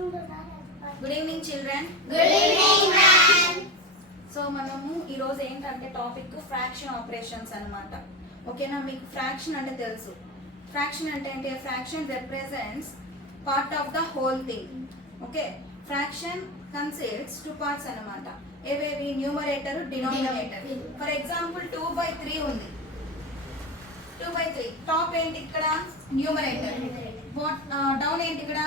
Good evening children. Good evening ma'am. So మనము ఈ రోజు ఏంటంటే టాపిక్ ఫ్రాక్షన్ ఆపరేషన్స్ అన్నమాట. ఓకేనా? మీకు ఫ్రాక్షన్ అంటే తెలుసు. ఫ్రాక్షన్ అంటే ఏంటి? Fraction represents part of the whole thing. Okay, fraction consists two parts అన్నమాట. ఏవేవి? Numerator, denominator. ఫర్ ఎగ్జాంపుల్ 2/3 ఉంది. 2/3 టాప్ ఏంటి ఇక్కడ? న్యూమరేటర్. డౌన్ ఏంటి ఇక్కడ?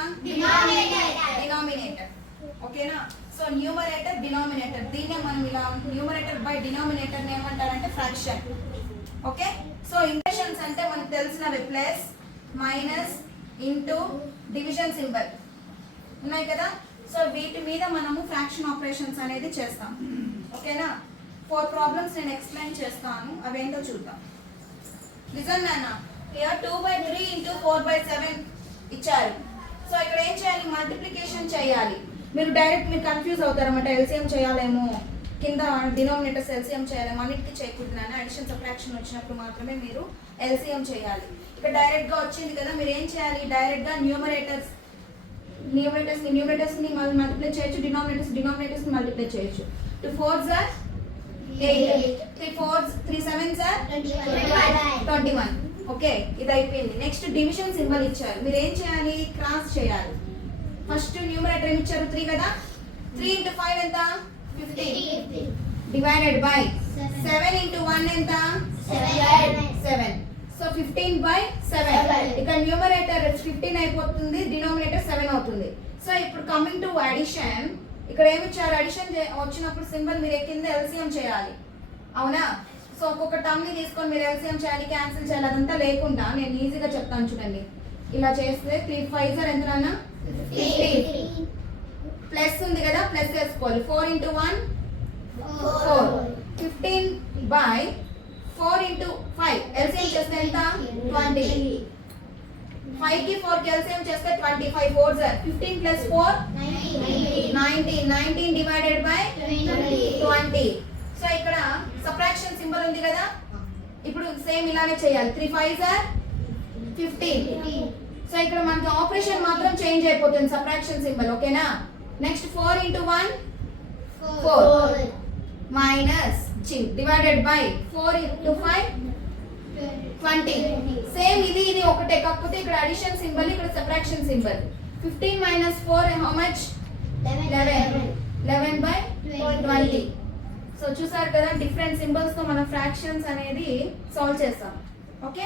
డినామినేటర్. ఓకేనా? సో న్యూమరేటర్, డినామినేటర్, దీన్నే మనం ఇలా న్యూమరేటర్ బై డినామినేటర్ ఏమంటారంటే ఫ్రాక్షన్. ఓకే, సో ఇంటెషన్స్ అంటే మనకు తెలిసినవి plus, minus, into, division symbol ఉన్నాయి కదా. సో వీటి మీద మనము ఫ్రాక్షన్ ఆపరేషన్స్ అనేది చేస్తాం. ఓకేనా? 4 ప్రాబ్లమ్స్ నేను ఎక్స్ప్లెయిన్ చేస్తాను, అవేంటో చూద్దాం. లిజన్ నాన్న, here 2/3 into 4/7 ఇచ్చారు. సో ఇక్కడ ఏం చేయాలి? మల్టిప్లికేషన్ చేయాలి. మీరు కన్ఫ్యూజ్ అవుతారన్నమాట. ఎల్సిఎం చేయాలేమో, కింద డినామినేటర్స్ ఎల్సిఎం చేయాలేమో, అన్నిటికీ చేయకూడదు నాన్న. అడిషన్ సబ్ట్రాక్షన్ వచ్చినప్పుడు మాత్రమే మీరు ఎల్సిఎం చేయాలి. ఇక్కడ డైరెక్ట్ గా వచ్చింది కదా, మీరు ఏం చేయాలి? డైరెక్ట్ గా న్యూమరేటర్స్ ని మల్టిప్లై చేయొచ్చు, డినామినేటర్స్ ని మల్టిప్లై చేయొచ్చు. 2 4s are 8, 3 7s are 21. Okay, ఇది అయిపోయింది. నెక్స్ట్ డివిజన్ సింబల్ ఇచ్చారు. మీరు ఏం చేయాలి? క్రాస్ చేయాలి. ఫస్ట్ న్యూమరేటర్ ఏమి ఇచ్చారు? 3 కదా. 3 into 5 ఎంత? 15 డివైడెడ్ బై 7 into 1 ఎంత? 7. సో 15/7. ఇక్కడ న్యూమరేటర్ 15 అయిపోతుంది, డినామినేటర్ 7 అవుతుంది. సో ఇప్పుడు కమింగ్ టు అడిషన్, ఇక్కడ ఏమి ఇచ్చారు? అడిషన్ వచ్చినప్పుడు సింబల్ మీరు కింద ఎల్సిఎం చేయాలి, అవునా? సో ఒక్కొక్క టర్మ్ ని తీసుకొని మీరు ఎల్సిఎం చేయాలి, క్యాన్సిల్ చేయాలి, అదంతా లేకుండా నేను ఈజీగా చెప్తాను చూడండి. ఇలా చేస్తే 3 5s are ఎంత నాన్న? 15. ప్లస్ ఉంది కదా, ప్లస్ వేసుకోవాలి. 4 into 1 4. 15/4 into 5 ఎల్సిఎం చేస్తే ఎంత? 20. 5 కి 4 కి ఎల్సిఎం చేస్తే 20. 5 4s are 15 plus 4 19. 19 divided by 20. So ఇక్కడ సబ్ట్రాక్షన్ సింబల్ ఉంది కదా, ఇప్పుడు సేమ్ ఇలానే చేయాలి. 3 5s are 15. సో ఇక్కడ మనకి ఆపరేషన్ మాత్రం చేంజ్ అయిపోతుంది, సబ్ట్రాక్షన్ సింబల్. ఓకేనా? Next 4 into 1 4 minus divided by 4 into 5 20. Same ఇది ఒకటే, కాకపోతే ఇక్కడ అడిషన్ సింబల్, ఇక్కడ subtraction symbol. 15 minus 4 how much? 11. 11/20. So చూసారు కదా, డిఫరెంట్ సింబల్స్ తో మనం ఫ్రాక్షన్స్ అనేది సాల్వ్ చేస్తాం. ఓకే.